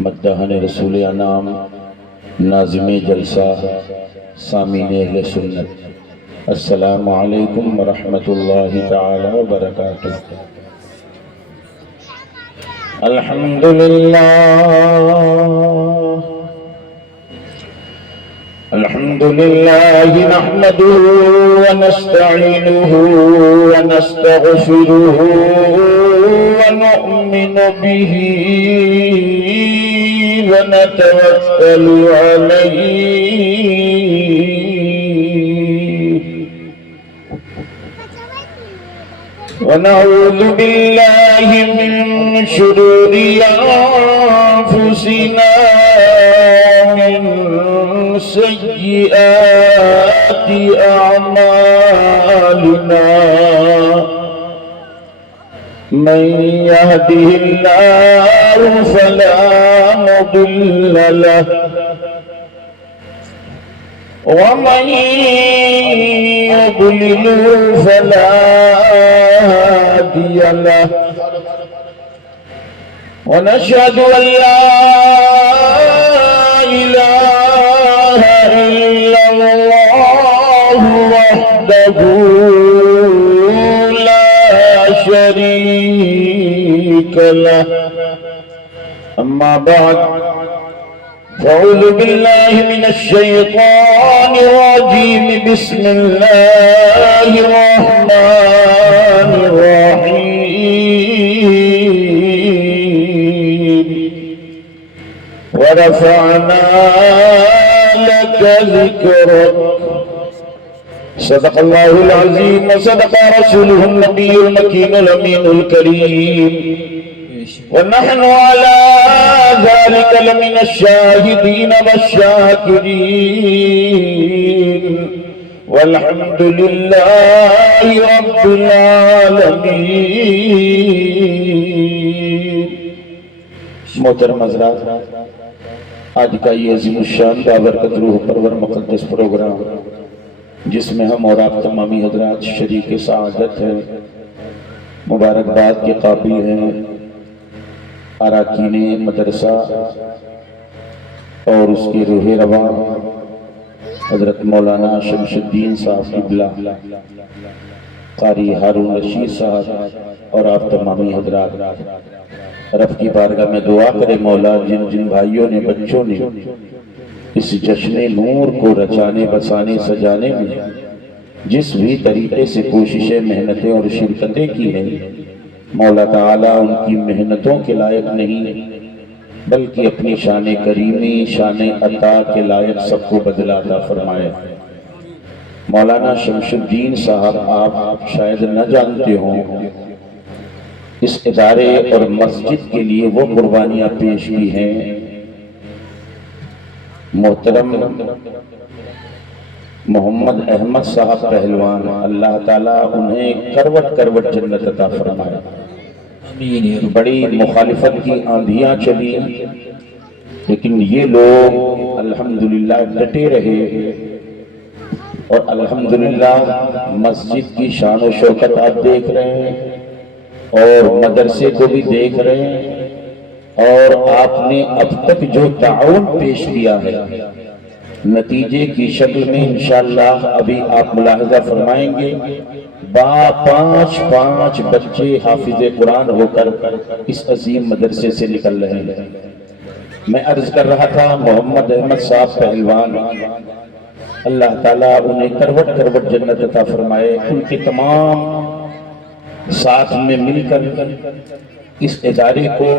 مداحن رسول انام، ناظم جلسہ، سامعین اہل سنت، السلام علیکم ورحمۃ اللہ تعالی وبرکاتہ۔ الحمدللہ نحمده ونستعینه ونستغفره ونؤمن به ونتوکل علیہ ونعوذ باللہ من شرور انفسنا من سیئات اعمالنا من يهده الله فلا مضل له ومن يضلل فلا هادي له ونشهد أن لا إله إلا الله وحده لا شريك له أما بعد فأعوذ بالله من الشيطان الرجيم بسم الله الرحمن الرحيم ورفعنا لك ذكرك صدق الله العظيم وصدق رسوله النبي المكين الأمين الكريم ونحن على ذلك لمن الشاهدين والشاكرين والحمد لله رب العالمين۔ محترم حضرات، آج کا یہ عظیم الشان بابرکت روح پرور مقدس پروگرام جس میں ہم اور آپ تمامی حضرات شریک سعادت ہیں، مبارکباد کے قابل ہیں اراکین مدرسہ اور اس کے روح رواں حضرت مولانا شمس الدین صاحب قبلہ، قاری ہارون رشید صاحب اور آپ تمامی حضرات، رب کی بارگاہ میں دعا کرے مولا جن جن بھائیوں نے، بچوں نے اس جشن نور کو رچانے، بسانے، سجانے میں جس بھی طریقے سے کوششیں، محنتیں اور شرکتیں کی ہیں، مولا تعالیٰ ان کی محنتوں کے لائق نہیں بلکہ اپنی شان کریمی، شان عطا کے لائق سب کو بدلہ عطا فرمائے۔ مولانا شمس الدین صاحب، آپ شاید نہ جانتے ہوں، اس ادارے اور مسجد کے لیے وہ قربانیاں پیش کی ہیں۔ محترم محمد احمد صاحب پہلوان، اللہ تعالیٰ انہیں کروٹ کروٹ جنت عطا فرمائے۔ بڑی مخالفت کی آندھیاں چلی لیکن یہ لوگ الحمدللہ ڈٹے رہے اور الحمدللہ مسجد کی شان و شوکت آپ دیکھ رہے ہیں اور مدرسے کو بھی دیکھ رہے ہیں، اور آپ نے اب تک جو تعاون پیش کیا ہے نتیجے کی شکل میں انشاءاللہ ابھی آپ ملاحظہ فرمائیں گے، 5 بچے حافظ قرآن ہو کر اس عظیم مدرسے سے نکل رہے ہیں۔ میں عرض کر رہا تھا محمد احمد صاحب پہلوان، اللہ تعالیٰ انہیں کروٹ کروٹ جنت عطا فرمائے، ان کے تمام ساتھ میں مل کر اس ادارے کو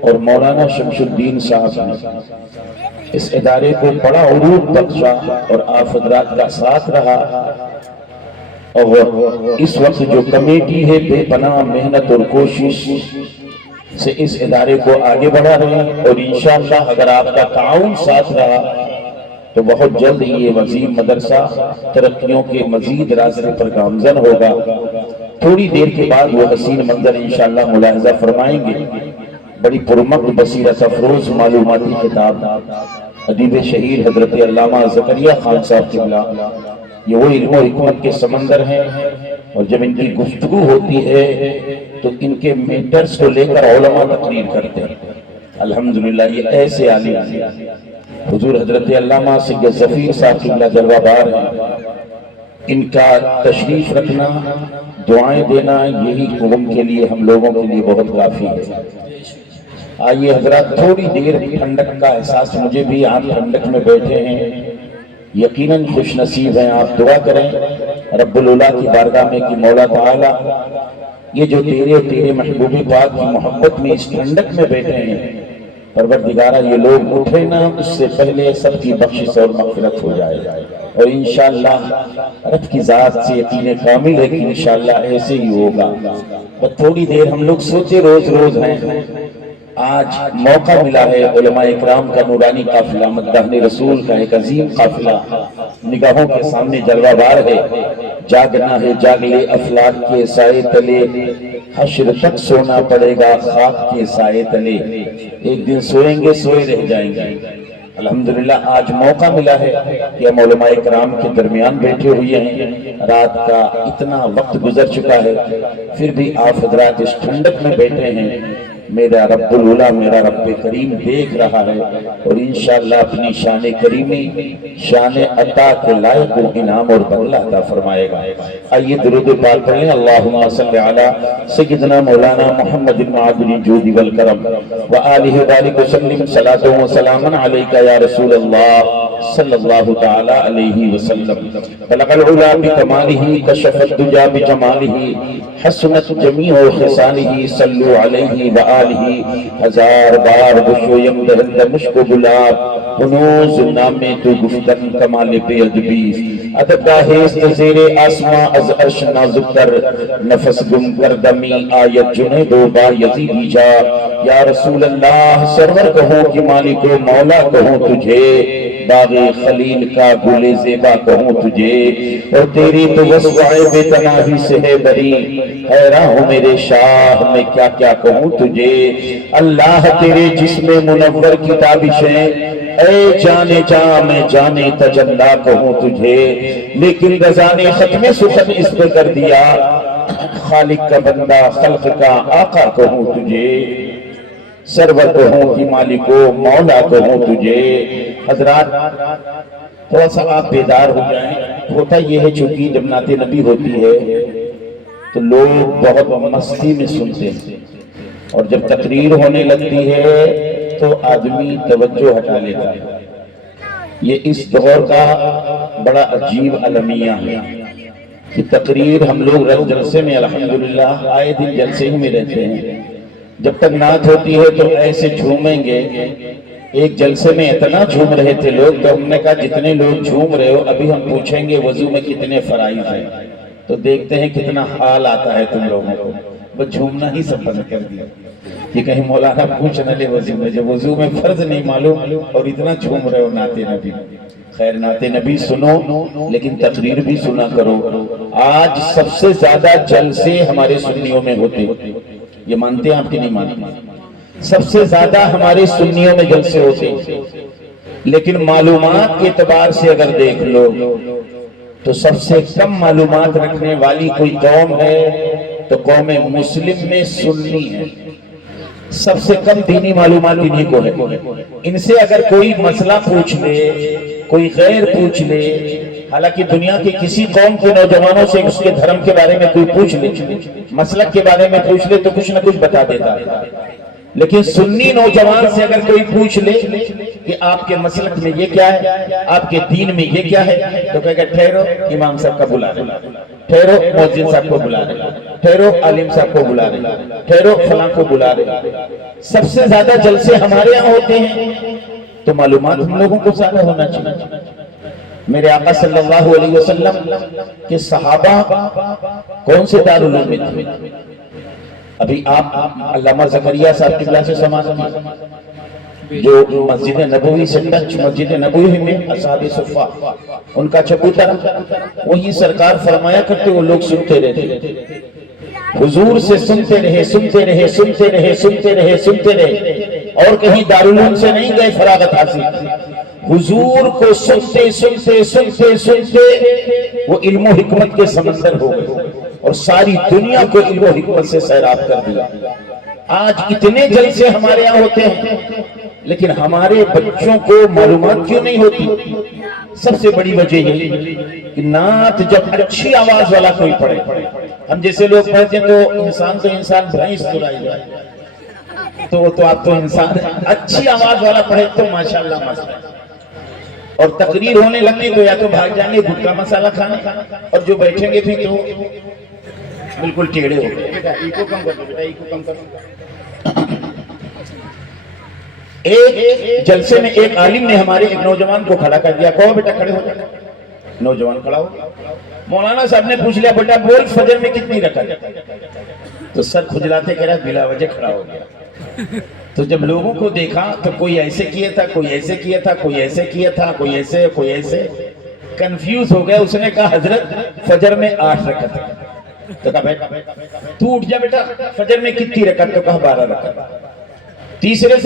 اور مولانا شمس الدین صاحب نے اس ادارے کو بڑا عروج بخشا اور آپ حضرات کا ساتھ رہا، اور اس وقت جو کمیٹی ہے بے پناہ محنت اور کوشش سے اس ادارے کو آگے بڑھا رہے ہیں، اور انشاءاللہ اگر آپ کا تعاون ساتھ رہا تو بہت جلد یہ عظیم مدرسہ ترقیوں کے مزید راستے پر گامزن ہوگا۔ تھوڑی دیر کے بعد وہ حسین منظر انشاءاللہ ملاحظہ فرمائیں گے۔ بڑی پرمکر بصیرت افروز معلوماتی کتاب ادیب شہیر حضرت علامہ زکریا خان صاحب قبلہ، یہ وہ علم و حکمت کے سمندر ہیں، اور جب ان کی گفتگو ہوتی ہے تو ان کے میٹرز کو لے کر علماء تقریر کرتے ہیں۔ الحمدللہ یہ ایسے عالم حضور حضرت علامہ سید ظفیر صاحب قبلہ جلوہ بار ہیں، ان کا تشریف رکھنا، دعائیں دینا، یہی قوم کے لیے، ہم لوگوں کے لیے بہت کافی ہے۔ آئیے حضرات تھوڑی دیر ٹھنڈک کا احساس، مجھے بھی آپ ٹھنڈک میں بیٹھے ہیں، یقیناً خوش نصیب ہیں۔ آپ دعا کریں رب العلا کی بارگاہ میں کہ مولا تعالیٰ یہ جو تیرے محبوب پاک کی محبت میں اس ٹھنڈک میں بیٹھے ہیں، پروردگارہ یہ لوگ اٹھے نا اس سے پہلے سب کی بخشش اور مغفرت ہو جائے، اور انشاءاللہ رب کی ذات سے یقین کامل ہے کہ انشاءاللہ ایسے ہی ہوگا۔ بس تھوڑی دیر ہم لوگ سوچے روز ہیں، آج موقع ملا ہے علماء اکرام کا نورانی قافلہ، مداحن رسول کا ایک عظیم قافلہ نگاہوں کے سامنے جلوہ بار ہے۔ جاگنا ہے جاگ لے افلاک کے سائے تلے، حشر تک سونا پڑے گا خاک کے سائے تلے، ایک دن سوئیں گے سوئے رہ جائیں گے۔ الحمدللہ آج موقع ملا ہے کہ ہم علماء اکرام کے درمیان بیٹھے ہوئے ہیں، رات کا اتنا وقت گزر چکا ہے، پھر بھی آپ حضرات اس ٹھنڈک میں بیٹھے ہیں۔ میرا رب العلا، میرا رب کریم دیکھ رہا ہے، اور انشاءاللہ اپنی شان کریمی، شان عطا کے لائق انعام اور بدلہ عطا فرمائے گا۔ آئیے درود پاک پڑھ لیں، اللہم صلی علی سیدنا مولانا محمد المعدن الجود والکرم وآلہ بارک وسلم، صلاۃ و سلام علیک یا رسول اللہ صلی اللہ تعالی علیہ وسلم۔ بلغ العلا بکمالہ، کشف الدجا بجمالہ، حسنت جمیع خصالہ، صلو علیہ وآلہ ہزار بار بشویم دہند مشک و گلاب، ہنوز نام تو گفتن کمال بے ادبی، ادب داہست زیر آسماں از عرش نازک تر، نفس گم کردمی آیت جنید و با یزیدی جا، یا رسول اللہ سرور کہوں کہ مالک و مولا کہوں تجھے، باغ خلیل کا گل زیبا کہوں تجھے، اور تیری تو وسوع بے تناہی سے ہے بری، حیراں ہوں میرے شاہ میں کیا کیا کہوں تجھے۔ اللہ تیرے جسم منور کی تابشیں، اے جانے جاں میں جانے تجلا کہوں تجھے، لیکن رضا نے ختم سخن اس پہ کر دیا، خالق کا بندہ خلق کا آقا کہوں تجھے، سرور کہوں کہ مالک و مولا کہوں تجھے۔ حضرات تھوڑا سا آپ بیدار ہو جائیں، ہوتا یہ ہے چونکہ جب نعت نبی ہوتی ہے تو لوگ بہت مستی میں سنتے ہیں، اور جب تقریر ہونے لگتی ہے تو آدمی توجہ ہٹا لیتا ہے۔ یہ اس دور کا بڑا عجیب المیہ ہے کہ تقریر ہم لوگ جلسے میں الحمدللہ آئے دن جلسے ہی میں رہتے ہیں، جب تک نعت ہوتی ہے تو ایسے جھومیں گے۔ ایک جلسے میں اتنا جھوم رہے تھے لوگ، تو ہم نے کہا جتنے لوگ جھوم رہے ہو ابھی ہم پوچھیں گے وضو میں کتنے فرائض ہیں، تو دیکھتے ہیں کتنا حال آتا ہے تم لوگوں کو، بس جھومنا ہی سب بند کر دیا کہ کہیں مولانا پوچھ نہ لے وضو میں، جب وضو میں فرض نہیں معلوم اور اتنا جھوم رہے ہو نعت نبی۔ خیر نعت نبی سنو لیکن تقریر بھی سنا کرو۔ آج سب سے زیادہ جلسے ہمارے سنیوں میں ہوتے، یہ مانتے ہیں آپ کی نہیں مانتے؟ سب سے زیادہ ہمارے سنیوں میں جلسے ہوتے، لیکن معلومات کے اعتبار سے اگر دیکھ لو تو سب سے کم معلومات رکھنے والی کوئی قوم ہے تو قوم مسلم میں سنی ہے۔ سب سے کم دینی معلومات انہی کو ہے۔ ان سے اگر کوئی مسئلہ پوچھ لے، کوئی غیر پوچھ لے، حالانکہ دنیا کے کسی قوم کے نوجوانوں سے اس کے دھرم کے بارے میں کوئی پوچھ لے، مسلک کے بارے میں پوچھ لے تو کچھ نہ کچھ بتا دیتا ہے، لیکن سنی نوجوان سے اگر کوئی پوچھ لے کہ آپ کے مسلک میں یہ کیا ہے، آپ کے دین میں یہ کیا ہے، تو کہے گا ٹھہرو امام صاحب کا بلا رہے، ٹھہرو مؤذن صاحب کو بلا رہے، ٹھہرو عالم صاحب کو بلا رہے، ٹھہرو فلاں کو بلا رہے۔ سب سے زیادہ جلسے ہمارے یہاں ہوتے ہیں تو معلومات ہم لوگوں کو زیادہ ہونا چاہیے۔ میرے آقا صلی اللہ علیہ وسلم کے صحابہ کون سے دارالعلوم میں تھے؟ ابھی آپ علامہ زکریا صاحب قبلہ سے سماعت کی، جو مسجد نبوی سے ٹچ، مسجد نبوی میں اصحاب صفہ ان کا چبوتر، وہی سرکار فرمایا کرتے وہ لوگ سنتے رہتے، حضور سے سنتے رہے سنتے رہے سنتے رہے سنتے رہے سنتے رہے، اور کہیں دارالعلوم سے نہیں گئے فراغت حاصل، حضور کو سنتے سنتے سنتے سنتے وہ علم و حکمت کے سمندر ہو گئے اور ساری دنیا کو علم و حکمت سے سیراب کر دیا۔ آج اتنے جلسے ہمارے یہاں ہوتے ہیں لیکن ہمارے بچوں کو معلومات کیوں نہیں ہوتی؟ سب سے بڑی وجہ یہ کہ نعت جب اچھی آواز والا کوئی پڑھے، ہم جیسے لوگ پڑھتے ہیں تو انسان بھینس چرائی جائے، تو آپ تو انسان اچھی آواز والا پڑھے تو ماشاءاللہ ماشاءاللہ، اور تقریر ہونے لگی تو یا تو بھاگ جائیں گے گٹکا مسالہ کھانے، اور جو بیٹھیں گے بھی تو بالکل ٹیڑھے ہو گئے۔ بیٹا ایکو کم کر دو، بیٹا ایکو کم کر دو۔ ایک جلسے میں ایک عالم نے ہمارے ایک نوجوان کو کھڑا کر دیا، کہو بیٹا کھڑے ہو جائے۔ نوجوان کھڑا ہو، مولانا صاحب نے پوچھ لیا بیٹا بول فجر میں کتنی رکعت؟ تو سر کھجلاتے کہہ رہا بلا وجہ کھڑا ہو گیا۔ تو جب لوگوں کو دیکھا تو کوئی ایسے کیا تھا، کوئی ایسے کیا تھا، کوئی ایسے کیا تھا، کوئی ایسے کوئی ایسے، کنفیوز ہو گیا۔ اس نے کہا حضرت فجر میں 8 رکعت ہے۔ تو کہا بیٹا تو اٹھ جا بیٹا، فجر میں کتنی رکعت؟ تو کہا 12 رکعت۔ تیسرے سے